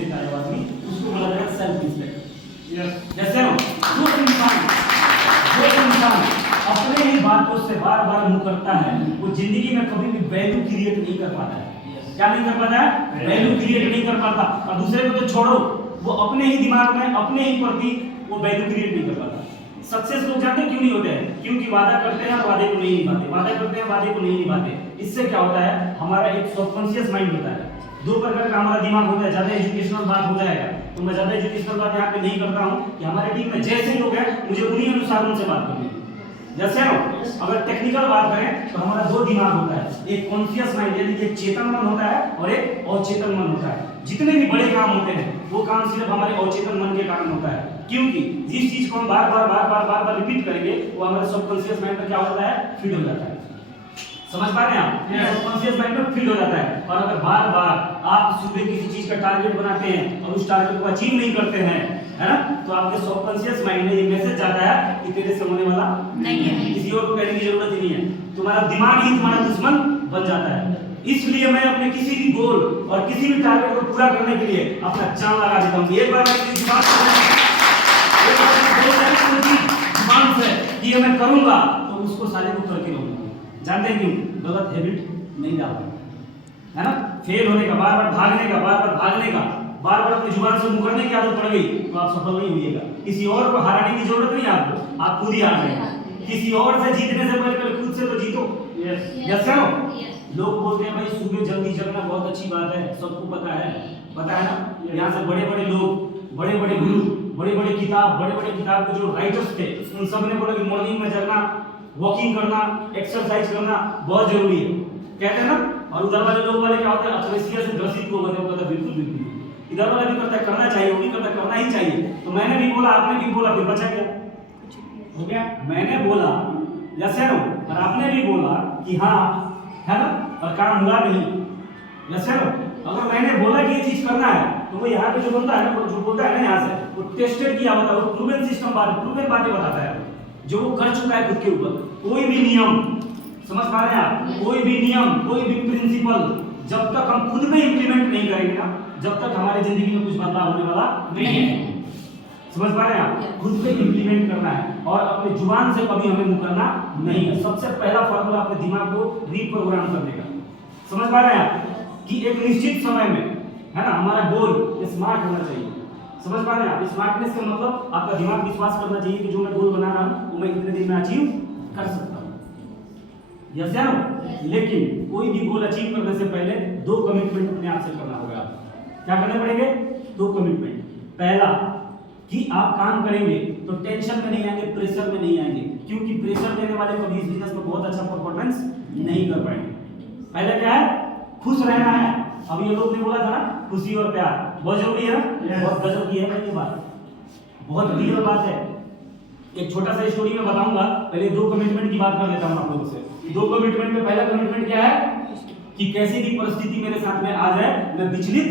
देता है आदमी, उसको बोला जाता है सेल्फ रिस्पेक्ट। जैसे जो इंसान अपने ही बातों से बार बार मुंह करता है, वो जिंदगी में कभी भी वैल्यू क्रिएट नहीं कर पाता है। क्या नहीं कर पाता है? वैल्यू क्रिएट नहीं कर पाता। और दूसरे को तो छोड़ो, वो अपने ही दिमाग में अपने ही प्रति वो वैल्यू क्रिएट नहीं कर पाता। सक्सेस लोग जानते क्यों नहीं होते हैं? क्योंकि वादा करते हैं और वादे को नहीं निभाते, वादा करते हैं वादे को नहीं निभाते। इससे क्या होता है, हमारा एक सबकॉन्शियस माइंड होता है। दो प्रकार का हमारा दिमाग होता है। ज्यादा एजुकेशनल बात हो जाएगा तो मैं ज्यादा एजुकेशनल बात यहाँ पे नहीं करता हूँ कि हमारे टीम में जैसे लोग हैं मुझे उन्हीं अनुसार उनसे बात करनी है। जैसे अगर टेक्निकल बात करें तो हमारा दो दिमाग होता है, एक कॉन्शियस माइंड यानी कि चेतन मन होता है और एक अचेतन मन होता है। जितने भी बड़े काम होते हैं वो काम सिर्फ हमारे अचेतन मन के कारण होता है, क्योंकि जिस चीज को हम बार बार रिपीट करेंगे वो हमारे सबकॉन्शियस माइंड में क्या होता है, फीड हो जाता है। समझ पा रहे हैं आप? सबकॉन्शियस माइंड में फीड हो जाता है। और अगर बार बार आप सुबह किसी चीज का टारगेट बनाते हैं और उस टारगेट को अचीव नहीं करते हैं, है ना, तो आपके सबकॉन्शियस माइंड में ये मैसेज जाता है कि तेरे से होने वाला नहीं है, किसी और को कहने की जरूरत ही नहीं है। तुम्हारा दिमाग ही तुम्हारा दुश्मन बन जाता है। इसलिए मैं अपने किसी भी गोल और किसी भी टारगेट को पूरा करने के लिए अपना जान लगा देता हूँ। एक बार मैं दिमाग से कि मैं करूंगा तो उसको सारे को करके रहूंगा। जानते हैं क्यों? गलत हैबिट नहीं डालना, है ना। फेल होने का, बार बार भागने का, बार बार अपनी जुबान से मुकरने की आदत पड़ गई तो आप सफल नहीं होइएगा। किसी और को हराने की जरूरत नहीं है आपको, आप खुद ही हार रहे हैं। किसी और से जीतने से पहले खुद से तो जीतो। यस लोग बोलते हैं भाई सुबह जल्दी जगना बहुत अच्छी बात है, सबको पता है ना। यहाँ से बड़े बड़े लोग, बड़े बड़े गुरु, बड़े बड़े किताब के जो राइटर्स थे उन सब ने बोला कि मॉर्निंग में जगना, वॉकिंग करना, एक्सरसाइज करना बहुत जरूरी है, कहते हैं ना। और उधर वाले लोग वाले क्या होता है, अथरेसिया से ग्रसित लोग होते हैं, कहते हैं बिल्कुल इधर वाला भी करता है, करना चाहिए, वो भी करता है, करना ही चाहिए। तो मैंने भी बोला, आपने भी बोला, फिर बचा क्या? हो गया। मैंने बोला जैसे नो और आपने भी बोला कि हाँ, है ना, और काम हुआ नहीं। जैसे नो अगर मैंने बोला कि ये चीज करना है तो वो यहाँ पे जो बंदा है ना, जो बोलता है ना यहाँ से, वो टेस्टेड किया होता है, वो प्रूवन सिस्टम प्रूवन बातें बताता है जो वो कर चुका है खुद के ऊपर। कोई भी नियम, समझ पा रहे हैं आप, कोई भी नियम, कोई भी प्रिंसिपल जब तक हम खुद में इंप्लीमेंट नहीं करेंगे ना, जब तक हमारी जिंदगी में कुछ बदलाव होने वाला नहीं है। समझ पा रहे हैं आप? खुद पे इंप्लीमेंट करना है और अपने जुबान से कभी हमें मुकरना नहीं है। सबसे पहला फॉर्मूला अपने दिमाग को रीप्रोग्राम करने का। समझ पा रहे हैं आप कि एक निश्चित समय में, है ना, हमारा गोल स्मार्ट होना चाहिए। समझ पा रहे हैं आप? स्मार्टनेस का मतलब आपका दिमाग विश्वास करना चाहिए कि जो मैं गोल बना रहा हूं वो मैं इतने दिन में अचीव कर सकता हूं। यस या नो? लेकिन कोई भी गोल अचीव करने से पहले दो कमिटमेंट अपने आप से करना होगा। क्या करने पड़ेंगे? दो कमिटमेंट। पहला कि आप काम करेंगे तो टेंशन में नहीं आएंगे, प्रेशर में नहीं आएंगे, क्योंकि प्रेशर देने वाले कभी इस बिजनेस में बहुत अच्छा परफॉर्मेंस नहीं कर पाएंगे। पहले क्या है? खुश रहना है। अभी ये लोग ने बोला था ना, खुशी और प्यार बहुत जरूरी है ना, बहुत गजब की है ये बात, बहुत रियल बात है। एक छोटा सा स्टोरी में बताऊंगा, पहले दो कमिटमेंट की बात कर लेता हूं आप लोगों से। दो कमिटमेंट में पहला कमिटमेंट क्या है कि कैसी भी परिस्थिति मेरे साथ में आ जाए मैं विचलित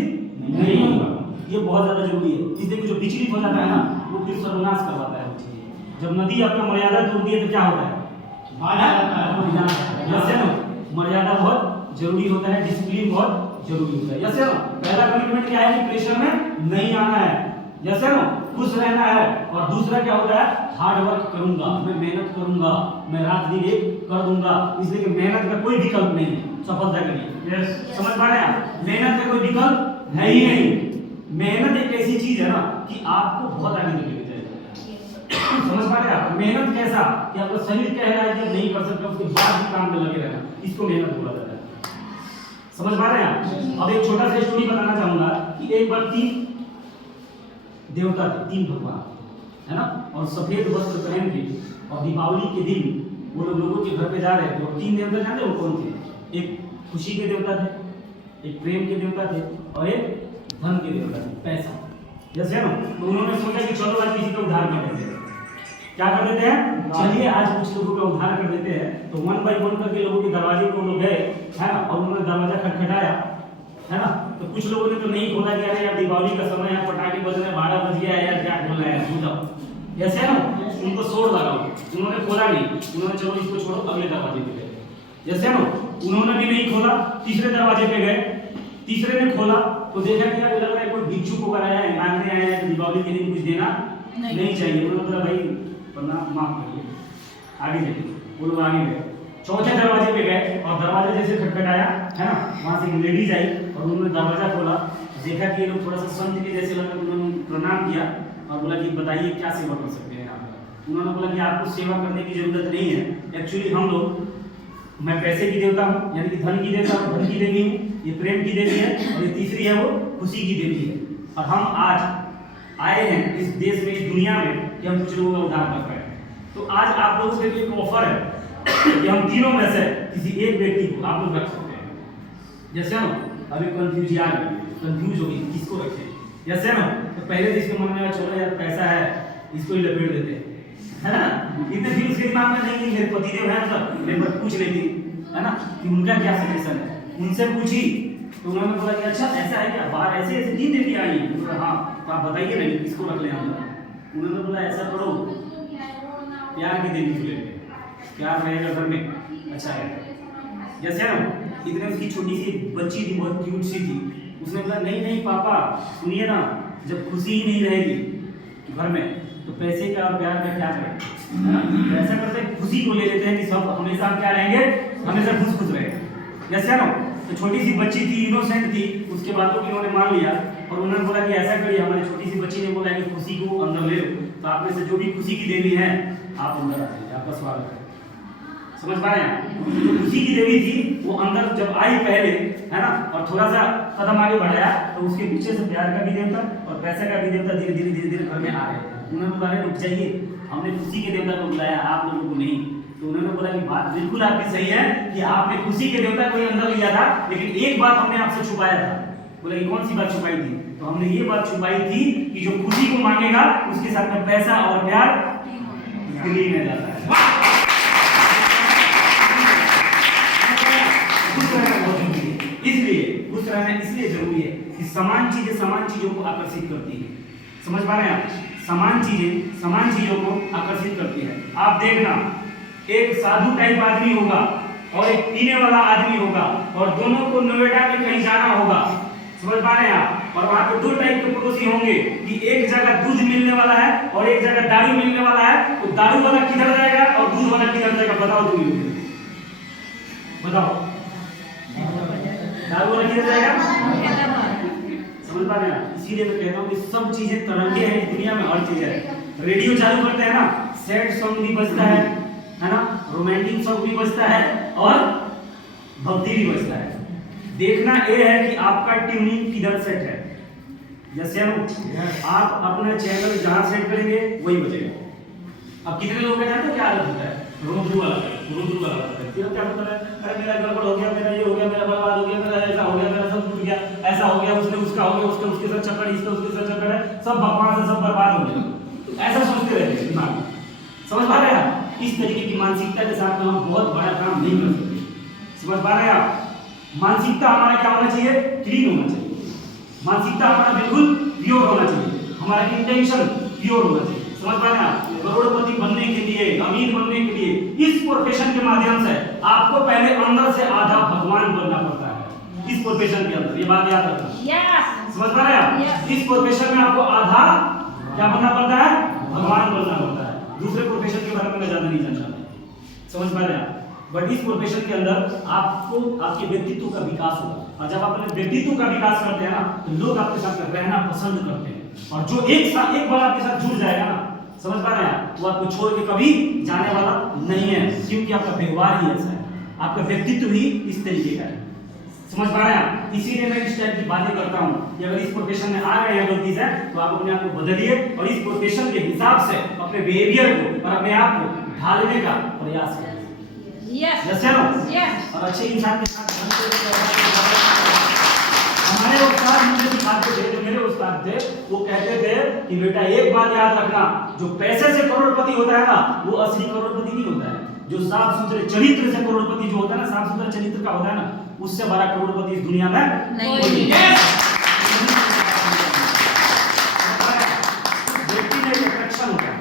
नहीं होऊंगा। ये बहुत ज्यादा जरूरी है। इससे जो विचलित हो जाता है ना, वो फिर सर्वनाश करवाता है। जब नदी अपना मर्यादा तोड़ दी तो क्या होता है? मर्यादा बहुत जरूरी होता है, डिसिप्लिन बहुत जरूरी होता है। जैसे पहला कमिटमेंट क्या है कि प्रेशर में नहीं आना है, जैसे ना खुश रहना है। और दूसरा क्या होता है? हार्ड वर्क करूंगा, मैं मेहनत करूंगा, मैं रात दिन एक कर दूंगा। इसलिए कि मेहनत का कोई विकल्प नहीं है सफलता के लिए। समझ पा रहे हैं? मेहनत का कोई विकल्प है ही नहीं। मेहनत एक ऐसी चीज है ना कि आपको बहुत आगे लेके जाएगा। समझ पा रहे हैं आप? मेहनत कैसा कि आपका शरीर कह रहा है कि आप नहीं कर सकते, उसके बाद भी काम में लगे रहना, इसको मेहनत बोला जाता है। समझ पा रहे हैं आप? अब एक छोटा सा स्टोरी बताना चाहूंगा कि एक बार तीन देवता थे, तीन भगवान, है ना, और सफेद वस्त्र पहन के, और दीपावली के दिन वो लोगों के घर पे जा रहे थे। और तीन देवता जानते हो कौन थे? एक खुशी के देवता थे, एक प्रेम के देवता थे और एक धन के देवता थे, पैसा। जैसे ना, तो उन्होंने सोचा कि चलो आज किसी का उद्धार कर देते हैं। क्या कर देते हैं? चलिए आज कुछ लोगों का उद्धार कर देते हैं। तो वन बाय वन करके लोगों के दरवाजे को लोग गए, है ना, और उन्होंने दरवाजा खटखटाया, है ना। तो कुछ लोगों ने तो नहीं खोला कि अरे यार दीपावली का समय है, पटाखे बज रहे हैं, 12 बज गया है यार, क्या खोलना है, सो जाओ। ऐसे है ना, उनको शोर लगा, उन्होंने खोला नहीं, उन्होंने चलो इसको छोड़ो, अगले दरवाजे पे गए। जैसे ना उन्होंने भी नहीं खोला, तीसरे दरवाजे पे गए, तीसरे ने खोला तो देखा कि यार लग रहा है कोई भिक्षु को होकर आया है, मांगने आया है, तो दीपावली के दिन कुछ देना नहीं चाहिए। उन्होंने बोला भाई वरना माफ करिए, आगे जाइए। वो लोग आगे गए, चौथे दरवाजे पे गए और दरवाजा जैसे खटखटाया है ना, वहां से एक लेडीज आई और उन्होंने दरवाजा खोला, देखा कि ये लोग थोड़ा सा संत के जैसे लगा, उन्होंने प्रणाम किया और बोला कि बताइए क्या सेवा कर सकते हैं आप। उन्होंने बोला कि आपको सेवा करने की जरूरत नहीं है, एक्चुअली हम लोग, मैं पैसे की देवता हूँ, यानी कि धन की देवता हूँ, धन की देवी हूँ, ये प्रेम की देवी है, और ये तीसरी है वो खुशी की देवी है। और हम आज आए हैं इस देश में, इस दुनिया में, कि हम कुछ लोगों का उद्धार कर पाए। तो आज आप लोगों के लिए एक ऑफर है कि हम तीनों में से किसी एक व्यक्ति को आप लोग रख सकते हैं। जैसे ना अभी कंफ्यूज हो गई किसको रखें, जैसे ना तो पहले जिसके मन में चलो यार पैसा है इसको ही लपेट देते हैं, है ना, इतने फिर उसके दिमाग में नहीं मेरे पतिदेव हैं, मतलब मेरे पर पूछ लेती है ना कि उनका क्या सजेशन है। उनसे पूछी तो उन्होंने बोला कि अच्छा ऐसा है क्या, बाहर ऐसे ऐसे 3 देवी आई हैं। हाँ तो आप बताइए ना किसको रख लें हम। उन्होंने बोला ऐसा करो प्यार की देवी को ले लें, प्यार रहेगा घर में, अच्छा है। जैसे ना इतने उसकी छोटी सी बच्ची थी, बहुत क्यूट सी थी, उसने बोला नहीं नहीं पापा सुनिए ना, जब खुशी ही नहीं रहेगी घर में तो पैसे का और प्यार का क्या करें। ऐसा करते खुशी को ले लेते हैं कि सब हमेशा क्या रहेंगे, हमेशा खुश खुश रहेंगे। जैसे ना तो छोटी सी बच्ची थी, इनोसेंट थी, उसके बातों की उन्होंने मान लिया और उन्होंने बोला कि ऐसा करिए, हमारी छोटी सी बच्ची ने बोला कि खुशी को अंदर ले लो, तो आप में से जो भी खुशी की देवी है आप अंदर आ जाइए, आपका स्वागत है। समझ पा रहे हैं? जो खुशी की देवी थी वो अंदर जब आई पहले, है ना, और थोड़ा सा कदम आगे बढ़ाया तो उसके पीछे से प्यार का भी देवता और पैसे का भी देवता धीरे धीरे धीरे धीरे घर में आ रहे। उन्होंने बोला रुक जाइए, हमने खुशी के देवता को बुलाया, आप लोगों को नहीं। तो उन्होंने बोला कि बात बिल्कुल आपकी सही है कि आपने खुशी के देवता को ही अंदर लिया था, लेकिन एक बात हमने आपसे छुपाया था। बोला कि कौन सी बात छुपाई थी? तो हमने ये बात छुपाई थी कि जो खुशी को मांगेगा उसके साथ में पैसा और प्यार दिल्ली में जाता है। इसलिए खुश रहना इसलिए जरूरी है कि समान चीजों को आकर्षित करती है। समझ पा रहे हैं आप? समान चीजों को आकर्षित करती है। आप देखना, एक साधु टाइप आदमी होगा और एक पीने वाला आदमी होगा और दोनों को नोएडा में कहीं जाना होगा। समझ पा रहे हैं आप? और वहां पे 2 टाइप के पड़ोसी होंगे कि एक जगह दूध मिलने वाला है और एक जगह दारू मिलने वाला है। तो दारू वाला किधर जाएगा और दूध वाला किधर जाएगा? बताओ तुम लोग, बताओ दारू वाला किधर जाएगा? समझ पा रहे हैं? इसीलिए मैं कहता हूँ कि सब चीजें तरंगे हैं इस दुनिया में, हर चीज है। रेडियो चालू करते हैं ना, सैड सॉन्ग भी बजता है ना, रोमांटिक सॉन्ग भी बजता है और भक्ति भी बजता है। देखना ये है कि आपका ट्यूनिंग किधर सेट है। जैसे आप अपना चैनल जहां सेट करेंगे वही बजेगा। अब कितने लोग जानते हो क्या आदत होता है? रुद्र वाला क्या होता है? अरे मेरा गड़बड़ हो गया, मेरा ये हो गया, मेरा बर्बाद हो गया, मेरा ऐसा हो गया, मेरा सब टूट गया, ऐसा हो गया, उसने उसका हो गया, उसका उसके साथ चक्कर, इसका उसके साथ चक्कर है, सब भगवान से सब बर्बाद हो गया। तो ऐसा सोचते रहते हैं दिमाग में। समझ पा रहे हैं आप? इस तरीके की मानसिकता के साथ में हम बहुत बड़ा काम नहीं कर सकते। समझ पा रहे हैं आप? मानसिकता हमारा क्या होना चाहिए? क्लीन होना चाहिए। मानसिकता हमारा बिल्कुल प्योर होना चाहिए, हमारा इंटेंशन प्योर होना चाहिए। समझ पा रहे हैं आप? करोड़पति बनने के लिए, अमीर बनने के लिए इस प्रोफेशन के माध्यम से आपको पहले अंदर से आधा भगवान बनना पड़ता है। इस प्रोफेशन के अंदर, ये बात याद रखना। समझ पा रहे हैं आप? इस प्रोफेशन में आपको आधा क्या बनना पड़ता है? भगवान बनना पड़ता है। दूसरे प्रोफेशन के बारे में मैं ज्यादा नहीं जानता। समझ पा रहे हैं आप? बट इस प्रोफेशन के अंदर आपको आपके व्यक्तित्व का विकास होगा, और जब आप अपने व्यक्तित्व का विकास करते हैं ना तो लोग आपके साथ रहना पसंद करते हैं, और जो एक बार आपके साथ जुड़ जाएगा ना, समझ पा रहे हैं, वो आपको छोड़ के कभी जाने वाला नहीं है, क्योंकि आपका व्यवहार ही ऐसा है, आपका व्यक्तित्व ही इस तरीके का है। समझ पा रहे हैं? इसीलिए मैं इस टाइप की बातें करता हूँ कि अगर इस प्रोफेशन में आ गए हैं गलती से तो आप अपने आप को बदलिए और इस प्रोफेशन के हिसाब से अपने बिहेवियर को और अपने आप को ढालने का प्रयास करें। और अच्छे इंसान के साथ हमारे उस्ताद मुझे सिखाते थे, जो मेरे उस्ताद थे वो कहते थे कि बेटा एक बात याद रखना, जो पैसे से करोड़पति होता है ना वो असली करोड़पति नहीं होता है। जो साफ सुथरे चरित्र से करोड़पति जो होता है ना, साफ सुथरे चरित्र का होता है ना, उससे बड़ा करोड़पति इस दुनिया में नहीं है। व्यक्ति में अट्रैक्शन होता है।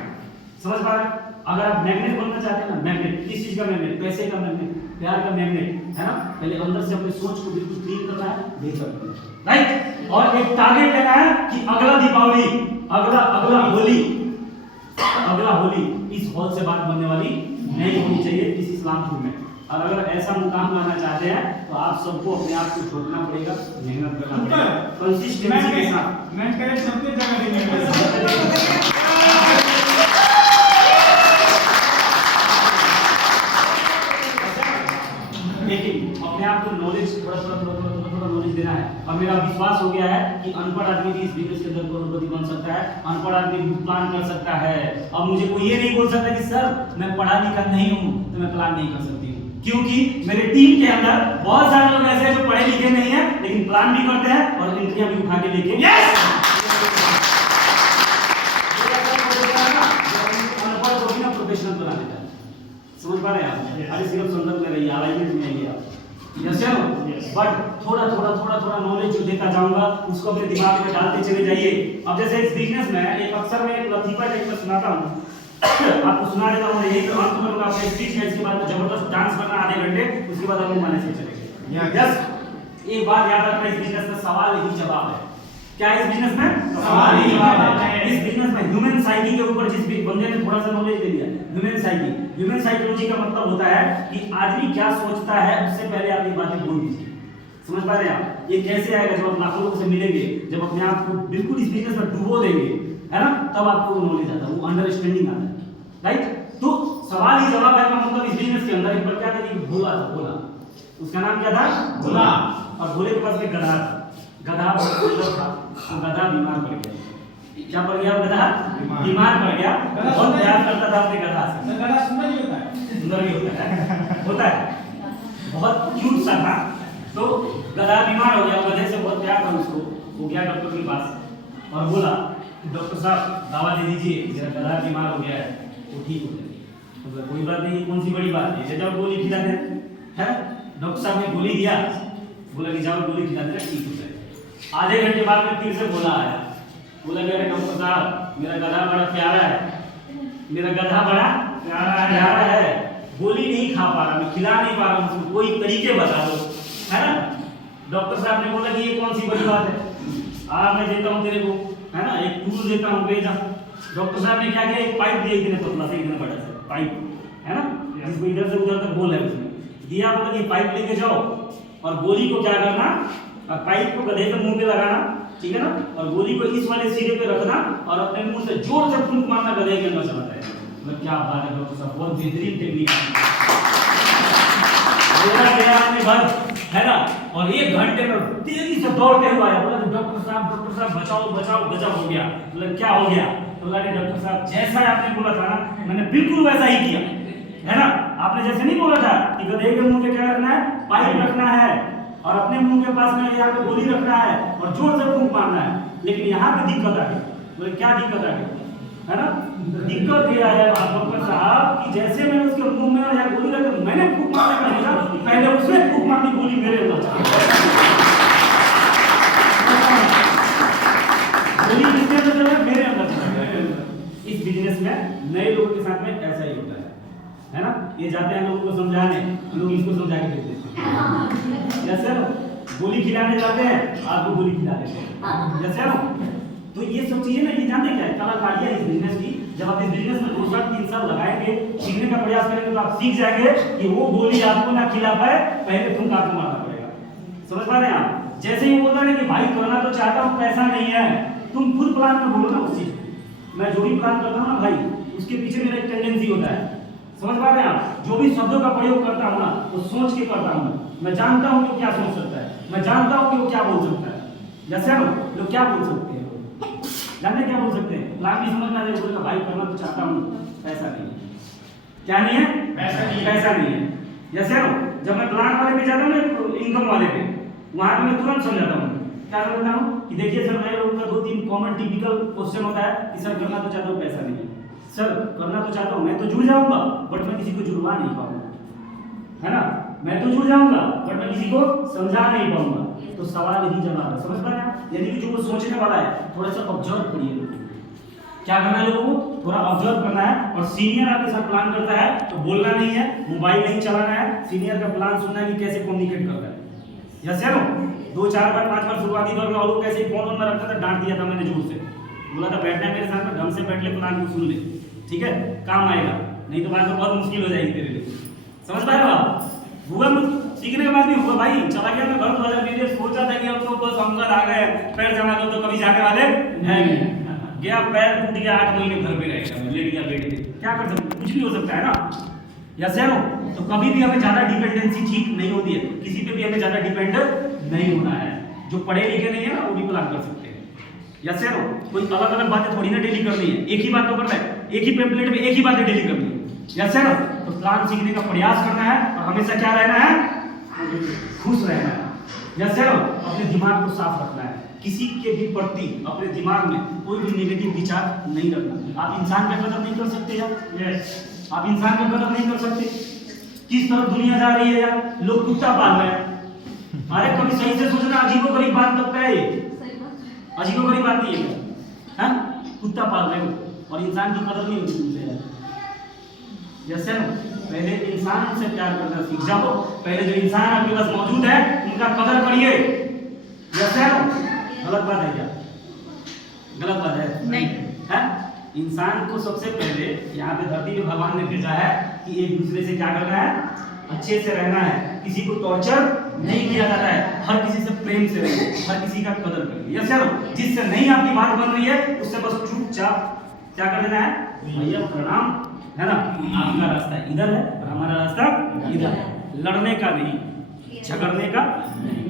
समझ पा रहे हैं? अगर आप मैग्नेट बनना चाहते हैं ना, मैग्नेट किस चीज का मैग्नेट? पैसे का मैग्नेट, प्यार का मैग्नेट, है ना? पहले अंदर से अपनी सोच को बिल्कुल क्लीन करना है, बेहतर करना है, राइट? और एक टारगेट लेना है कि अगला दीपावली, अगला होली इस हॉल से बात बनने वाली नहीं होनी चाहिए इस इस्लामपुर में। और अगर ऐसा मुकाम लाना चाहते हैं तो आप सबको अपने आप को छोड़ना पड़ेगा, मेहनत करना पड़ेगा, कंसिस्टेंसी के साथ। मैं कह सबके जगह देंगे। लेकिन अपने आप को नॉलेज थोड़ा नॉलेज देना है। और मेरा विश्वास हो गया है कि अनपढ़ आदमी भी इस बिजनेस के अंदर करोड़पति बन सकता है, अनपढ़ आदमी भी प्लान कर सकता है। अब मुझे कोई ये नहीं बोल सकता कि सर मैं पढ़ा लिखा नहीं हूँ तो मैं प्लान नहीं कर सकती हूँ, क्योंकि मेरे टीम के अंदर बहुत सारे लोग ऐसे हैं जो पढ़े लिखे नहीं है लेकिन प्लान भी करते हैं और इंट्रियां भी उठा के लेके अनपढ़ को भी ना प्रोफेशनल बना देता है। समझ पा रहे हैं आप? अरे सिर्फ संदर्भ में रहिए, अलाइनमेंट में आइए आप। यस या नो? बट थोड़ा नॉलेज जो देता जाऊंगा उसको अपने दिमाग में डालते चले जाइए। अब जैसे इस बिजनेस में एक अक्सर मैं एक लतीफा टाइप का सुनाता हूँ, आपको सुना देता हूँ। यही तो अंत में लोग आपके स्पीच है, इसके बाद में जबरदस्त डांस करना आधे घंटे, उसके बाद हम माने से चलेंगे। यस, एक बात याद रखना, इस बिजनेस में सवाल ही जवाब है। क्या है इस बिजनेस में? सवाल ही जवाब है। इस बिजनेस में ह्यूमन साइकी के ऊपर जिस बंदे ने थोड़ा सा नॉलेज दे दिया, ह्यूमन साइकोलॉजी का मतलब होता है कि आदमी क्या सोचता है उससे पहले आप ये बातें बोल दीजिए। समझ पा रहे हैं आप? ये कैसे आएगा? जब आप लाखों लोगों से मिलेंगे, जब अपने आप को बिल्कुल इस बिजनेस में डुबो देंगे, है ना, तब आपको वो नॉलेज आता है, वो अंडरस्टैंडिंग आता है, राइट? तो सवाल ही जवाब है का मतलब इस बिजनेस के अंदर एक बार क्या था कि भोला था, भोला, उसका नाम क्या था? भोला। और भोले के पास एक गधा था, गधा बहुत सुंदर था, तो गधा बीमार पड़ गया। क्या पड़ गया? गधा बीमार पड़ गया। बहुत प्यार करता था अपने गधा से। गधा सुंदर ही होता है, सुंदर भी होता है, बहुत क्यूट सा था। तो गधा बीमार हो गया, गधे से बहुत प्यार था उसको। वो गया डॉक्टर के पास और बोला डॉक्टर साहब दवा दे दीजिए, मेरा गधा बीमार हो गया है, वो ठीक हो जाएगा। तो कोई बात नहीं, कौन सी बड़ी बात है, जाओ गोली खिला दे। है डॉक्टर साहब ने गोली दिया, बोला कि जाओ गोली खिला दे, ठीक हो जाएगा। आधे घंटे बाद में फिर से बोला आया, बोला मेरे डॉक्टर साहब मेरा गधा बड़ा प्यारा है, मेरा गधा बड़ा प्यारा है, गोली नहीं खा पा रहा, मैं खिला नहीं पा रहा हूँ उसको, कोई तरीके बता दो, है ना। डॉक्टर साहब ने बोला कि ये कौन सी बड़ी बात है, मैं देता हूँ तेरे को, है ना, एक टूल देता हूँ, भेजा। डॉक्टर साहब ने क्या किया, एक पाइप दिया, इतने पतला से इतना बड़ा सा पाइप, है ना, जिसको इधर से उधर तक बोल है उसने दिया। बोला कि पाइप लेके जाओ और गोली को क्या करना, पाइप को गधे के मुंह पे लगाना, ठीक है ना, और गोली को इस वाले सिरे पे रखना और अपने मुंह से जोर से फूंक मारना, गधे के अंदर चला जाएगा। मतलब क्या बात है डॉक्टर साहब, बहुत बेहतरीन टेक्निक है ना। और एक घंटे में तेजी से दौड़ते हुए आया, बोला डॉक्टर साहब बचाओ बचाओ, गजब हो गया। मतलब क्या हो गया? तो बोला डॉक्टर साहब जैसा आपने बोला था ना, मैंने बिल्कुल वैसा ही किया, है ना। आपने जैसे नहीं बोला था कि गधे के मुंह पे क्या रखना है, पाइप रखना है और अपने मुंह के पास में यहाँ पे गोली रखना है और जोर से फूंक मारना है, लेकिन यहाँ पे दिक्कत आ गई। बोले क्या दिक्कत आ गई, है ना? दिक्कत ये है डॉक्टर साहब कि जैसे मैंने उसके मुंह में या गोली रख, मैंने फूंक मारने का सोचा, पहले उसने फूंक मारनी, गोली मेरे अंदर गोली किसके अंदर चला? मेरे अंदर चला। इस बिजनेस में नए लोगों के साथ में ऐसा ही होता है ना। ये जाते हैं लोगों को समझाने, लोग इसको समझा के देते हैं, जैसे गोली खिलाने जाते हैं, आपको गोली खिला देते हैं, जैसे ना। तो ये सब चीजें ना, ये जानते क्या है, कलाकारियां इस बिजनेस की। जब आप इस बिजनेस में 2 साल 3 साल लगाएंगे, सीखने का प्रयास करेंगे, तो आप सीख जाएंगे कि वो गोली आपको ना खिला पाए, पहले तुम आपको मारना पड़ेगा। समझ पा रहे हैं आप? जैसे ही बोलता है कि भाई करना तो चाहता हूँ, पैसा नहीं है, तुम खुद प्लान में बोलो ना उस चीज को। मैं जो भी प्लान करता हूँ ना भाई, उसके पीछे मेरा एक टेंडेंसी होता है। समझ पा रहे हैं आप? जो भी शब्दों का प्रयोग करता हूँ ना, वो सोच के करता हूँ। मैं जानता हूँ कि वो क्या सोच सकता है, मैं जानता हूँ कि वो क्या बोल सकता है। जैसे लोग क्या बोल सकते हैं, जानते क्या बोल सकते हैं, प्लान भी समझना है। बोलेगा भाई करना तो चाहता हूँ, पैसा नहीं है। क्या नहीं है? पैसा नहीं है। जैसे जब मैं प्लान वाले पे जाता हूँ ना, इनकम वाले पे, वहां मैं तुरंत समझाता हूँ। क्या समझता हूँ कि देखिए सर, नए लोगों का 2-3 कॉमन टिपिकल क्वेश्चन होता है कि सर करना तो चाहता हूँ, पैसा नहीं है। सर करना तो चाहता हूँ, मैं तो जुड़ जाऊंगा बट मैं किसी को जुड़वा नहीं पाऊंगा, है ना। मैं तो जुड़ जाऊंगा बट मैं किसी को समझा नहीं पाऊंगा। तो सवाल ही जवाब है। समझ पा रहे हैं? यानी कि जो वो सोचने वाला है, थोड़ा सा ऑब्जर्व करिए। क्या करना है लोगों को? थोड़ा ऑब्जर्व करना है। और सीनियर आपके साथ प्लान करता है तो बोलना नहीं है, मोबाइल नहीं चलाना है, सीनियर का प्लान सुनना है कि कैसे कम्युनिकेट करता है। यस या नो? 2-4 बार 5 बार शुरुआती दौर में और लोग कैसे फोन ऑन में रखता था, डांट दिया था मैंने जोर से, बोला था बैठना है मेरे साथ में ढंग से बैठ ले, कुरान को सुन ले, ठीक है, काम आएगा, नहीं तो बाद में बहुत मुश्किल हो जाएगी तेरे लिए। समझ पा रहे हो आप? हुआ सीखने के बाद भी हुआ भाई, चला गया मैं घर 2020 सोचा था कि अब तो बस अंकल आ गए, पैर जमा दो तो कभी जाने वाले हैं नहीं, गया पैर टूट गया, 8 महीने घर पे रहेगा, लेट गया बेड पे, क्या कर सकते, कुछ भी हो सकता है ना। या सर तो कभी भी हमें ज्यादा डिपेंडेंसी ठीक नहीं होती है, किसी पे भी हमें ज्यादा डिपेंड नहीं होना है। जो पढ़े लिखे नहीं है ना वो भी प्लान कर सकते हैं। या सर कोई अलग अलग बातें थोड़ी ना डेली करनी है, एक ही बात तो करना है, एक ही पेम्पलेट में एक ही बातें डेली करनी है। या सर तो प्लान सीखने का प्रयास करना है और हमेशा क्या रहना है, खुश रहना है। या सर अपने दिमाग को साफ रखना है, किसी के भी प्रति अपने दिमाग में कोई भी नेगेटिव विचार नहीं रखना। आप इंसान का कदर नहीं कर सकते यार, यस आप इंसान का कदर नहीं कर सकते। किस तरफ दुनिया जा रही है यार, लोग कुत्ता पाल रहे हैं। अरे कभी सही से सोचना, अजीबोगरीब बात लगता है ये, अजीबोगरीब बात नहीं है, हाँ कुत्ता पाल रहे हो और इंसान की कदर नहीं होती तुमसे यार। जैसे पहले इंसान से प्यार करना सीख जाओ, पहले जो इंसान आपके पास मौजूद है उनका कदर करिए। जैसे गलत बात है क्या? गलत बात है नहीं है? इंसान को सबसे पहले यहाँ पे धरती पे भगवान ने भेजा है कि एक दूसरे से क्या करना है, अच्छे से रहना है, किसी को टॉर्चर नहीं किया जाता है, हर किसी से प्रेम से रहिए, हर किसी का कदर करिए। यस सर, जिससे नहीं आपकी बात बन रही है उससे बस चुपचाप क्या कर देना है, भैया प्रणाम, है ना, आपका रास्ता इधर है और हमारा रास्ता इधर है, लड़ने का नहीं, झगड़ने का नहीं।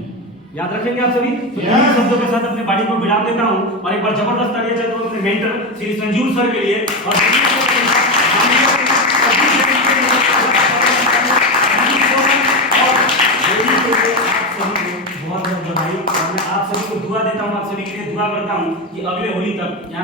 याद रखेंगे आप सभी। तो इन्हीं शब्दों के साथ अपने बॉडी को विराम देता हूँ और एक बार जबरदस्त तालियां चाहिए तो अपने मेंटर श्री संजीव सर के लिए और बहुत बहुत बधाई। और मैं आप सभी को दुआ देता हूँ, आप सभी के लिए दुआ करता हूँ कि अगले होली तक